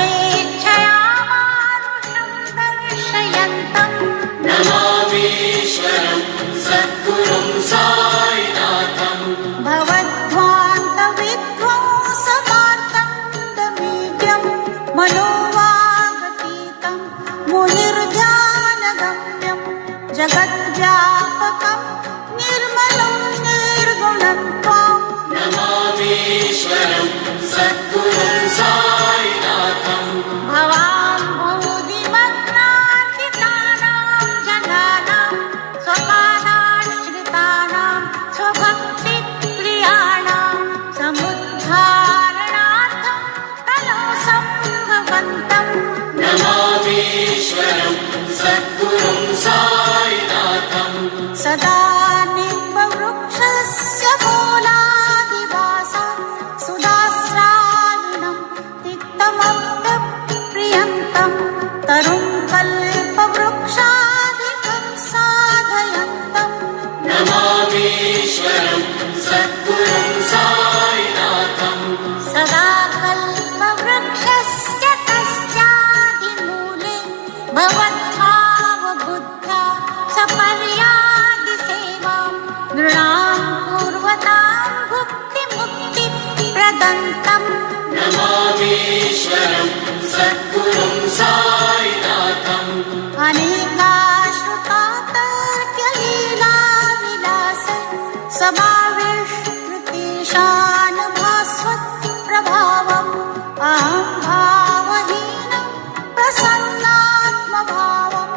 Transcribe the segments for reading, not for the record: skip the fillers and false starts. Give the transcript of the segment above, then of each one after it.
तदेच्छया मानुषं दर्शयन्तं नमामीश्वरं सद्गुरुं साईनाथं भवद्ध्वान्तविध्वंसमार्तण्डमीड्यं मनोवागतीतं मुनिर्ध्यानगम्यं जगद्व्यापकं निर्मलं निर्गुणं त्वां नमामीश्वरं सद्गुरुं साईनाथं भवाम्भूतिमग्नार्जितानां जनानां स्वपादाश्रितानां स्वभक्तिप्रियाणां समुद्धारणार्थं तनो सम्भवन्तं नमामीश्वरं सद्गुरुं साईनाथं सदा निम्बवृक्षस्य मूलादिवासं सुधास्राविणं तिक्तमप्यप्रियन्तं तरुं कल्पवृक्षादिकं साधयन्तं नमामीश्वरं सद्गुरुं साईनाथं सदा कल्पवृक्षस्य तस्यादिमूले भवद्भावबुद्ध्या सपर्यादिसेवां नृणां पूर्वतां भुक्तिमुक्तिप्रदन्तं नमामीश्वरं सद्गुरुं साईनाथम् अनेकाश्रुतातर्क्यलीलाविलास समाविष्कृतेशानभास्वत्प्रभावम् अहं भावहीनं प्रसन्नात्मभावम्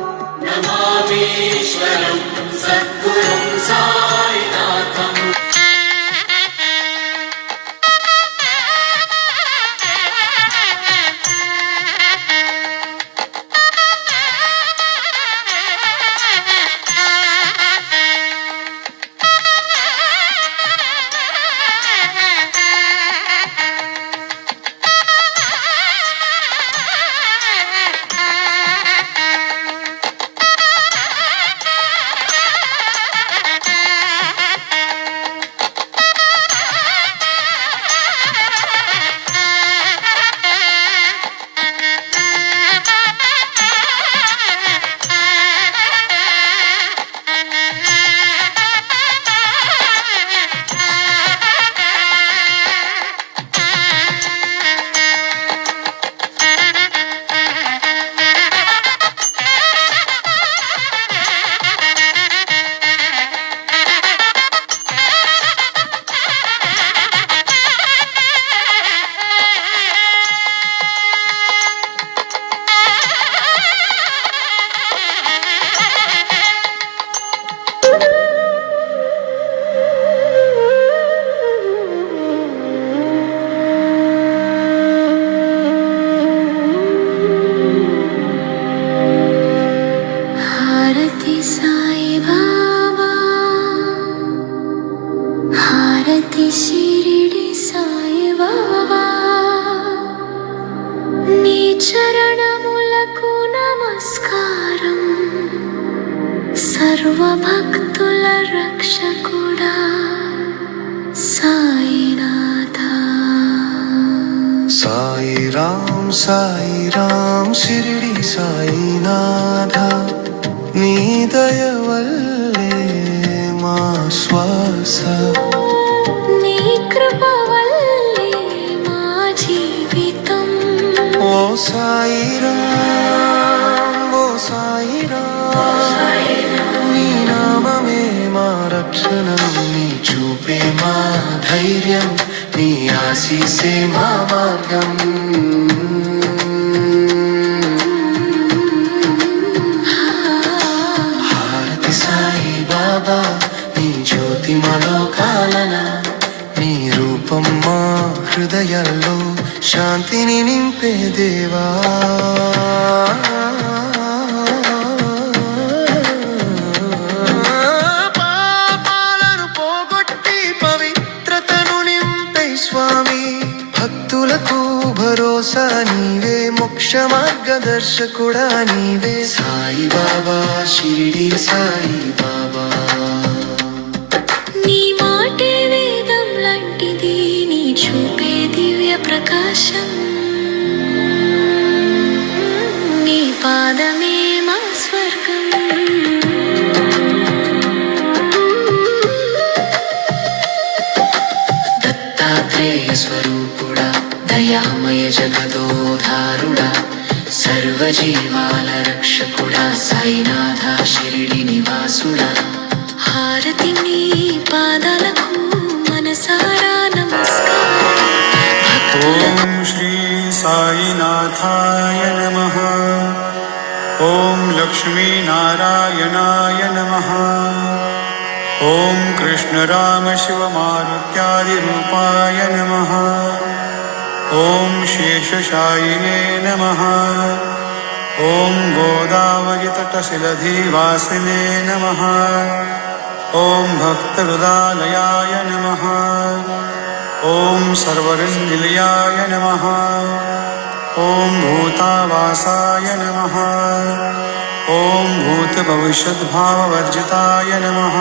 नमामीश्वरं सद्गुरुं साईनाथम् हारति साई बाबा, हारति शिरिडी साई बाबा, नी चरणमुలకు నమస్కారం సర్వభక్తుల రక్షకుడా సాయినాథ. సాయి రామ్ షిరిడి సాయినాథ నీ దయ వల్లే మా శ్వాస నీ కృప వల్లే మా జీవితం. ఓ సాయిరామ్ నీ నామమే మా రక్షణం నీ చూపే మా ధైర్యం నీ ఆశీసే మా మార్గం. హారతి సాయి బాబా నీ జ్యోతి మాలో కాలన నీ రూపం మా హృదయాల్లో శాంతిని నింపే దేవా. పాపాలను పోగొట్టి పవిత్రతను నింపే స్వామి భక్తులకు భరోసా నీవే మోక్ష మార్గదర్శకుడా నీవే సాయి బాబా షిరిడి సాయి బాబా. నీ మాటే వేదం లాంటిది నీ చూపే దివ్య ప్రకాశం. జగదోధారుడా సర్వజీవాల రక్షకుడా సాయినాథ షిరిడి నివాసుడా హారతి నీ పాదాలకు మనసారా నమస్కారం ఓం శ్రీ సాయినాథాయ నమః. ఓం లక్ష్మీనారాయణాయ నమః. ఓం కృష్ణరామ శివమారుత్యాదిరూపాయ నమః. ఓం శేషశాయినే నమః. ఓం గోదావరితటశిలధీవాసినే నమః. ఓం భక్తహృదాలయాయ నమః. ఓం సర్వరినిలయాయ నమః. ఓం భూతావాసాయ నమః. ఓం భూతభవిష్యద్భావవర్జితాయ నమః.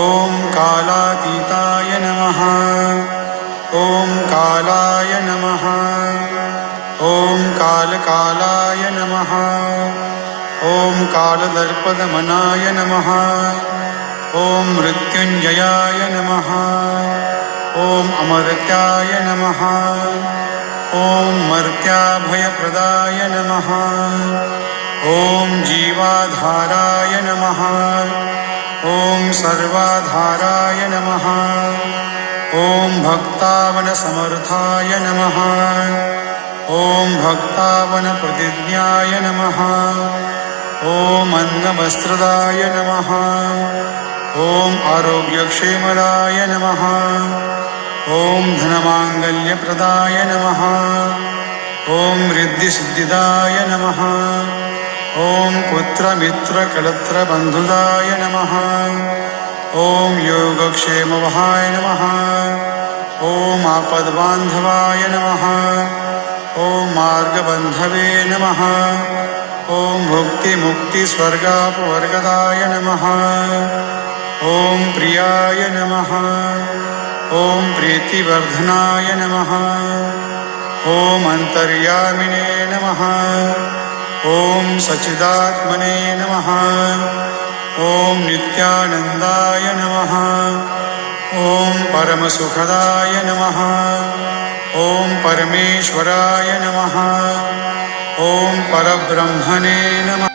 ఓం కాలాతీతాయ నమః. ఓం కాలాయ నమః. ఓం కాలకాలాయ నమః. ఓం కాలదర్పదమనాయ నమః. ఓం మృత్యుంజయాయ నమః. ఓం అమర్త్యాయ నమః. ఓం మర్త్యాభయప్రదాయ నమః. ఓం జీవాధారాయ నమః. ఓం సర్వాధారాయ నమః. ఓం భక్తావనసమర్థాయ నమః. ఓం భక్తావనప్రతిజ్ఞాయ నమః. ఓం అన్నవస్త్రదాయ నమః. ఓం ఆరోగ్యక్షేమదాయ నమః. ఓం ధనమాంగల్యప్రదాయ నమః. ఓం రిద్ధిసిద్ధిదాయ నమః. ఓం పుత్రమిత్రకళత్రబంధుదాయ నమః. ఓం యోగక్షేమవహాయ నమః. ఓం ఆపద్బాంధవాయ నమః. ఓం మార్గబంధవే నమః. ఓం భుక్తిముక్తిస్వర్గాపవర్గదాయ నమః. ఓం ప్రియాయ నమః. ఓం ప్రీతివర్ధనాయ నమః. ఓం అంతర్యామినే నమః. ఓం సచిదాత్మనే నమః. ఓం నిత్యానందాయ నమః. ఓం పరమసుఖదాయ నమః. ఓం పరమేశ్వరాయ నమః. ఓం పరబ్రహ్మణే నమః.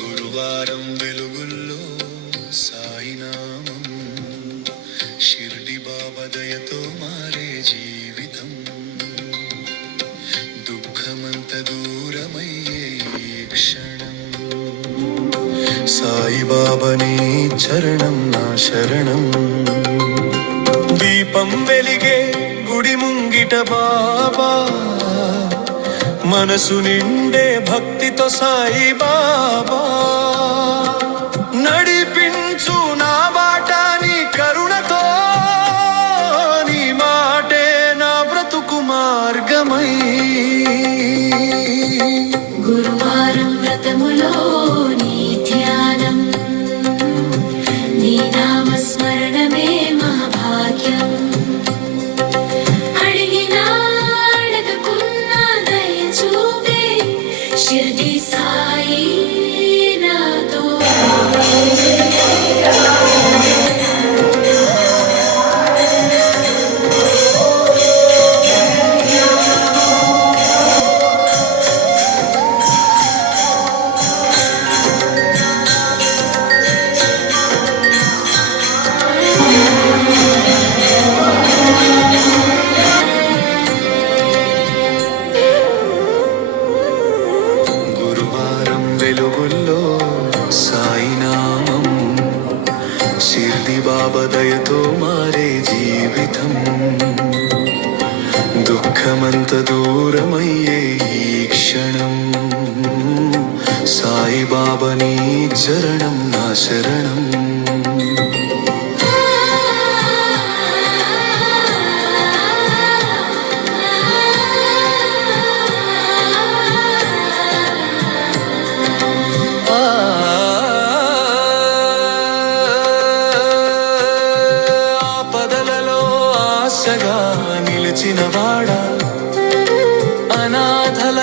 గురువారం వెలుగుల్లో సాయినామం షిర్డి బాబా దయతో మారే జీవితం దుఃఖమంత దూరమయ్యే ఈ క్షణం సాయిబాబాని చరణం నా శరణం దీపం వెలిగే గుడి ముంగిట బాబా మనసు నిండే భక్తితో సాయి బాబా నడిపించు నా బాటాని కరుణతో నీ మాటే నా బ్రతుకు మార్గమై గురువారం వ్రతములో నీ ధ్యానం నీ నామస్మరణమే మహాభాగ్యం అడిగినా అడగకున్నా దయ చూపే షిర్డి సాయి నాతో గురువారం వెలుగుల్లో సాయినామం షిర్డి బాబా దయతో మారే జీవితం దుఃఖమంత దూరమయ్యే ఈ క్షణం సాయిబాబాని చరణం నా శరణం ఆపదలలో ఆశగా నిలిచిన వాడా అనాథల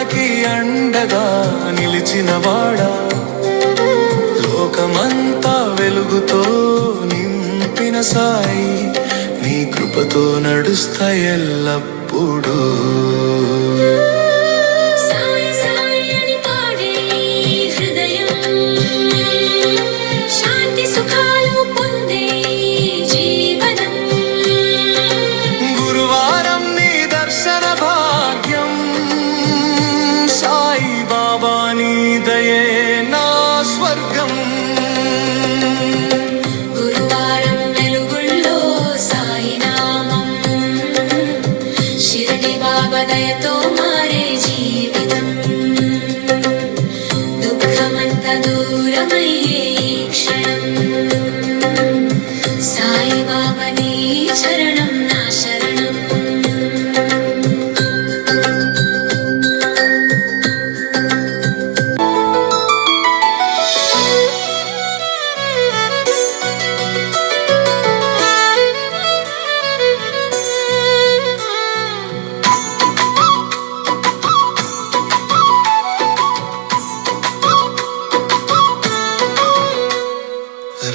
అండగా నిలిచినవాడా, లోకమంతా వెలుగుతో నింపిన సాయి, నీ కృపతో నడుస్తా ఎల్లప్పుడూ. సాయి సాయి అని పాడే హృదయం, శాంతి సుఖాలు పొందే జీవనం. గురువారం నీ దర్శన భాగ్యం, సాయి బాబా నీ దయే నా స్వర్గం. గురువారం వెలుగుల్లో సాయి నామం, షిరిడి బాబా దయతో మారే జీవితం. దుఃఖమంత దూరమయ్యే ఈ క్షణం, సాయి బాబా నీ చరణం నా శరణం.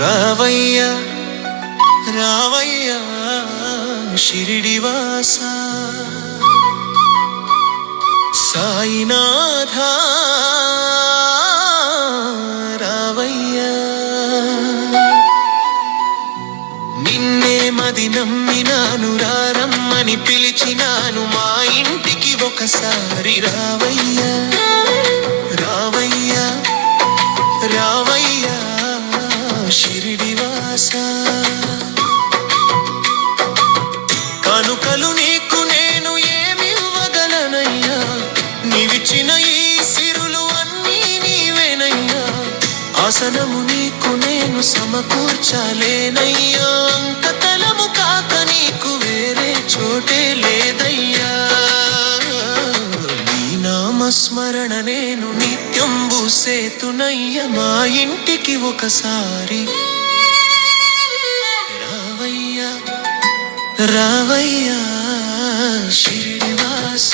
రావయ్యా రావయ్యా షిరిడివాస, సాయినాథ రావయ్యా. నిన్నే మది నమ్మినాను, రారమ్మని పిలిచినాను, మా ఇంటికి ఒకసారి రావయ్యా రావయ్యా రావయ్యా షిరిడివాస. కానుకలు నీకు నేను ఏమివ్వగలనయ్యా, నీవిచ్చిన ఈ సిరులు అన్నీ నీవేనయ్యా. ఆసనము నీకు నేను సమకూర్చాలేనయ్యా, అంకతలము కాక నీకు వేరే చోటే లేదయ్యా. నీ నామస్మరణ నేను నిత్యంబు సేతునయ్య, మా ఇంటికి ఒకసారి రావయ్యా రావయ్యా షిరిడివాస.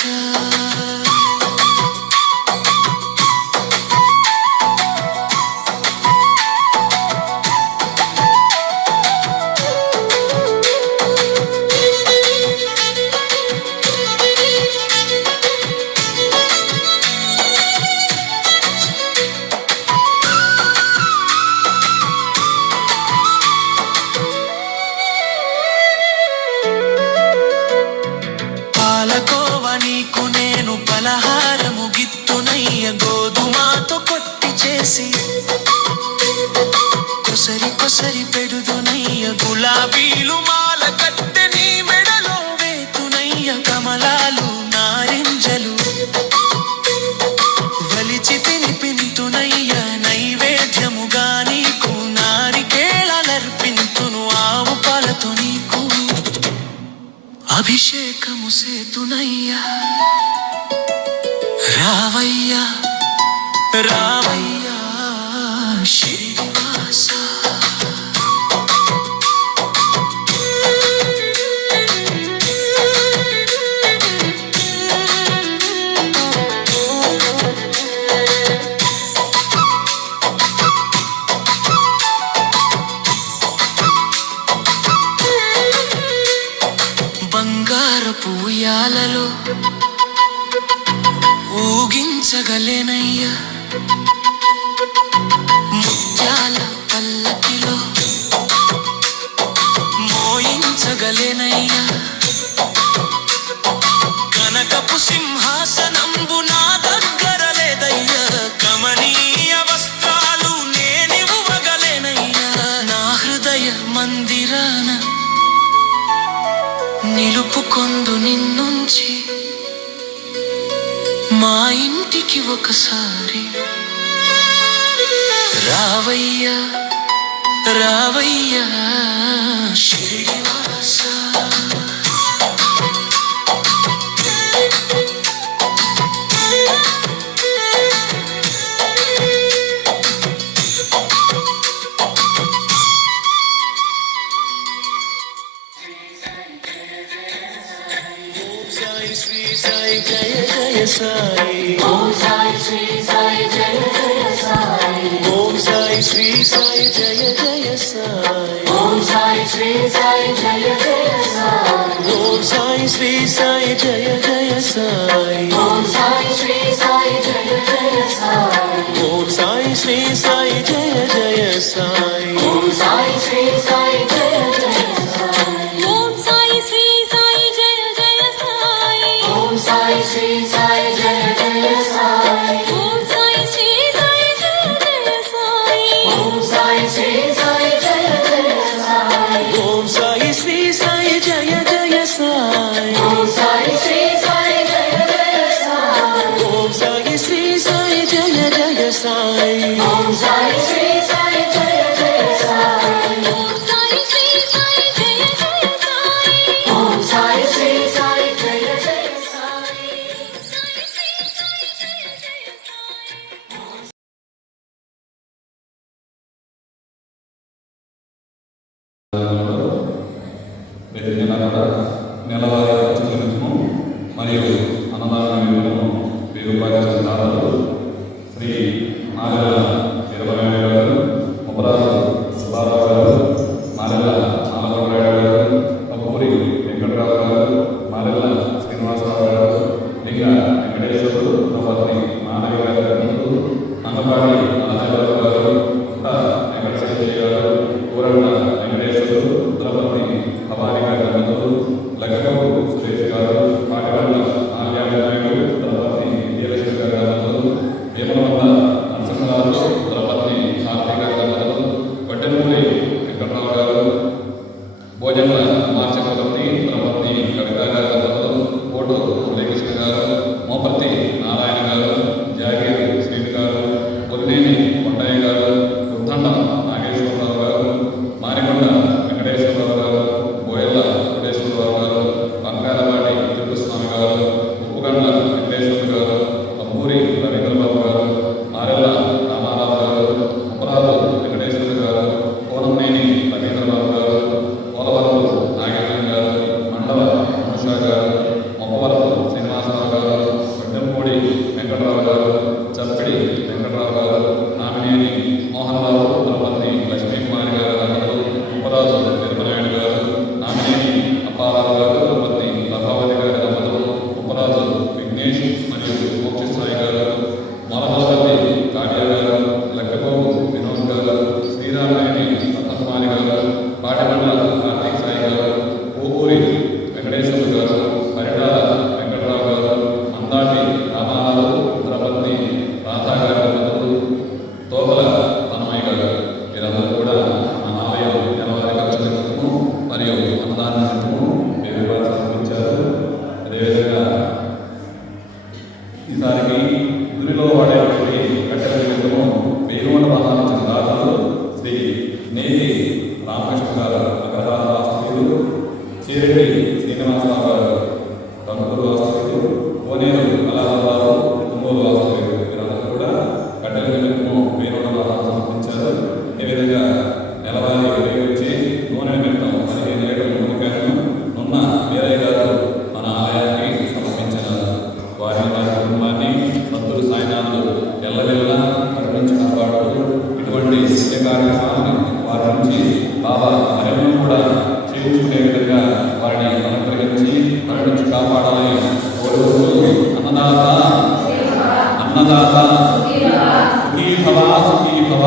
పాలకోవ నీకు నేను పలహారము గిత్తునయ్య, గోధుమాతో కొట్టి చేసి కొసరి కొసరి పెడుదునయ్య. గులాబీలు మాల కట్టె నీ మెడలో వేతునయ్య, కమలాలు నారింజలు వలిచి తినిపింతునయ్య. నైవేద్యముగా నీకు నారికేళలర్పింతును, ఆవు పాలతో నీకు అభిషేకము సేతునయ్యా. రావయ్యా రావయ్యా శ్రీనివాస. బంగారపు ఉయ్యాలలో ఊగించగలేనయ్యా, ముత్యాల పల్లకిలో మోయించగలేనయ్యా. కనకపు సింహాసనంబు నా దగ్గర లేదయ్యా, కమనీయ వస్త్రాలు నేనివ్వగలేనయ్యా. నా హృదయ మందిరాన నిలుపుకొందు నిన్నుంచి, మా ఇంటికి ఒకసారి రావయ్యా రావయ్యా Srinivasa. Om Sai Sri Sai Om Sai Shri Sai జయ జయ సాయి ఓం సాయి శ్రీ సాయి జయ జయ సాయి ప్రతి నెల కూడా నెలవారీ ఖర్చు గురించము మరియు అన్నదాన నిధులను 1000 రూపాయల చందాలు శ్రీ నాగల 20 గారు, ముప్పరాజు సుబ్బారావు గారు, మారెల్ల నాగరావు గారు, కపూరి వెంకటరావు గారు, మారెల్ల శ్రీనివాసరావు గారు, ఇంకా వెంకటేశ్వరుడు ధృపతి మానవి గారు, అంగపాడి రాజారావు గారు, పుట్ట వెంకటశేషయ్య గారు, కూరండ వెంకటేశ్వరుడు ధృపతి భవాని గారి దంపతులు, లగ్గపు సురేష్ గారు, పాటిబండ్ల నాట్యాలు ధృపతి విజయలక్ష్మి గారి దంపతులు, వేమవద్ద నరసింహరాజు ధృపతి కార్తీక గారి దంపతులు, వడ్డెమూరి వెంకటరావు గారు, భోజన కుమార్ చక్రవర్తి ధృపతి కవిత గారి దంపతులు, కోటు మురళీకృష్ణ గారు, మోపర్తి నారాయణ గారు, జాగీర్ శ్రీని గారు, పొలినేని కొండయ్య గారు, ఉద్దండ నాగేశ్వరరావు గారు, మారికొండ వెంకటేశ్వరరావు గారు, బోయల్ల కోటేశ్వరరావు గారు, వంకాయలపాటి తిరుపతిస్వామి గారు, ఉప్పుగండ్ల వెంకటేశ్వర గారు, కంపూరి రవీంద్రబాబు గారు, మారెల్ల రామారావు గారు, ముప్పరాజు వెంకటేశ్వర గారు, కోనంనేని రవీంద్రబాబు గారు, పోలవరపు నాగేంద్ర గారు, మండల అనుష గారు, మొక్కవరపు శ్రీనివాసరావు గారు, వడ్డెంపూడి వెంకటరావు గారు, చప్పిడి వెంకటరావు గారు, నామినేని మోహన్రావు ధృపతి లక్ష్మీకుమారి గారు దంపతులు, ముప్పరాజు తిరుమలాయుడు గారు, నామినేని అప్పారావు గారు ధృపతి ప్రభావతి గారి దంపతులు, ముప్పరాజు విఘ్నేష్ మరియు మోక్షసాయి గారు, మొలమలపల్లి కావ్య గారు, లక్కబాబు వినోద్ గారు, శ్రీరామాయణి రత్నకుమారి గారు, పాటిబండ్ల కార్తీక్ సాయి గారు, ఊపూరి వెంకటేశ్వర గారు, పరిటాల వెంకటరావు గారు, మందాటి రామారావు ధృపతి రాధా గారి దంపతులు, తోకల తన్మయ్య గారు, వీరందరూ కూడా మన ఆలయం నెలవారీ ఖర్చు నిమిత్తము మరియు అన్నదాన నిమిత్తము 1000 రూపాయలు సమర్పించారు. అదేవిధంగా ఈసారికి గుడిలో వాడేటువంటి కట్టెల నిమిత్తము 1000 నూట 16 చందాలు శ్రీ నేతి రామకృష్ణ గారు అగ్రహార వాస్తవ్యులు, చీరెడ్డి శ్రీనివాసరావు గారు తంగూరు వాస్తవ్యులు, కోనేరు కళారావు తుమ్మూరు వాస్తవ్యులు, వీరందరూ కూడా కట్టెల నిమిత్తము 1000 నూట 16 సమర్పించారు. అదేవిధంగా నెలవారీ ఉపయోగించి నూనె నిమిత్తం 15 లీటర్ల నూనె క్యాన్ను నున్న వీరయ్య గారు మన ఆలయానికి సమర్పించినారు. వారిని వారి కుటుంబాన్ని సంతులు సాయినాథులు ఎల్లవెల్లా కరుణించి కాపాడుతూ ఇటువంటి నిత్య కార్యక్రమాలను వారి నుంచి బాబా మరెన్నో కూడా చేయించుకునే విధంగా వారిని అనుగ్రహించి కరుణించి కాపాడాలని కోరుకుంటూ అన్నదాత అన్నదాత సుఖీ భవ సుఖీ భవ.